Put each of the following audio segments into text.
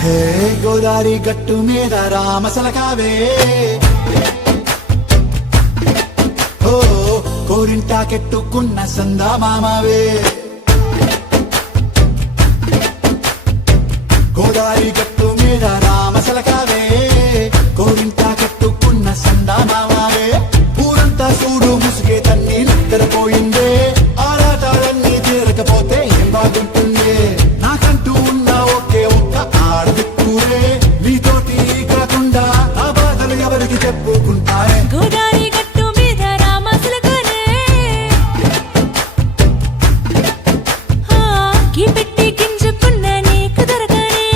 హే గోదారి గట్టు మీద రామసలకావే ఓ కోరింటాకెట్టుకున్న సందా మామావే గోదారి గట్టు మీద రామసలకావే కోరింటాకెట్టుకున్న సందా మామావే ఊరంతా చూడు ముసుగే తన్ని నిద్రపోయిందే ఆరాటాలన్నీ తీరకపోతే ఏం బాగుంటుంది నాకంటూ ఉన్న ఒకే ఒక్క ఆడదిక్కురే నీతోటి కాకుండా ఆ బాధలు ఎవరికి చెప్పుకుంటారే గోదారి గట్టు మీద రామసలకరే గీ పెట్టి గింజుకున్న నీకు దొరకరే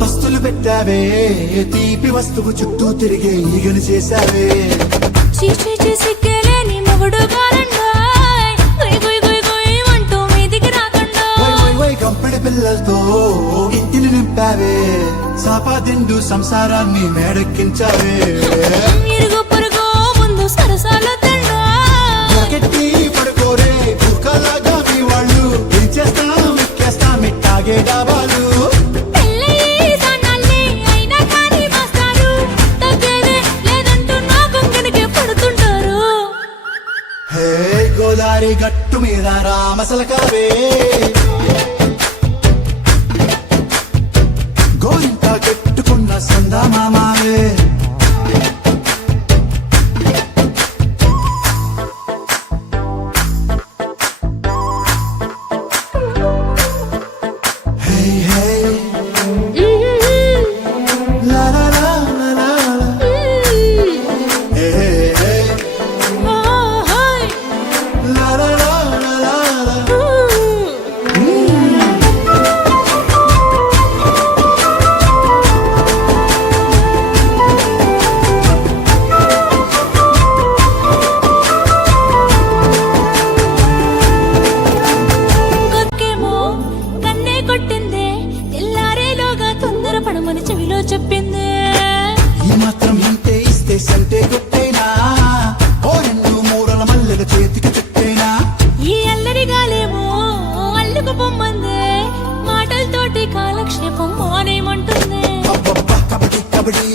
పస్తులు పెట్టావే తీపి వస్తువు చుట్టూ తిరిగే ఈగను చేశావే చీచి చేసి కేలేని మొగుడు గారండాయ్ గుయ్ గుయ్ గుయ్ గుయ్ అంటూ మీదికి రాకుండా వై కంపెడి పిల్లలతో ఇంటిని నింపావే సాపాదిండు సంసారాన్ని మేడెక్కించావే ఇరుగు పొరుగు ముందు సరసాల తండా గట్టి పడుకోరే కుక్కలాగా మీ వాళ్ళు ఏం చేస్తాం ఎక్కేస్తాం ఇట్టాగే డాబాలు పెళ్ళయి సన్నాల్ని అయినా కానీ మాస్తారు తగ్గేదే లేదంటూ నా కొంగడికే పడుతుంటారు హే గోదారి గట్టు మీద రామసలకావే గోరింట కట్టుకున్న సందా మామావే హే హే లా లా లా లా లా లా. హే హే హే లా లా లా లా లా లా. కొక్కేమో కన్నే కొట్టిందే తెల్లారేలోగా తొందరపడమని చెవిలో చెప్పిందే ఈ మాత్రం ఇంతే ఇస్తే సంటే కొట్టేనా ఓ రెండు మూరల మల్లెల చేతికి చుట్టేనా ఈ అల్లరి గాలేమో అల్లుకు పొమ్మందే మాటలతోటి కాలక్షేపం మానేమంటుంది అబ్బబ్బా కబడ్డీ కబడ్డీ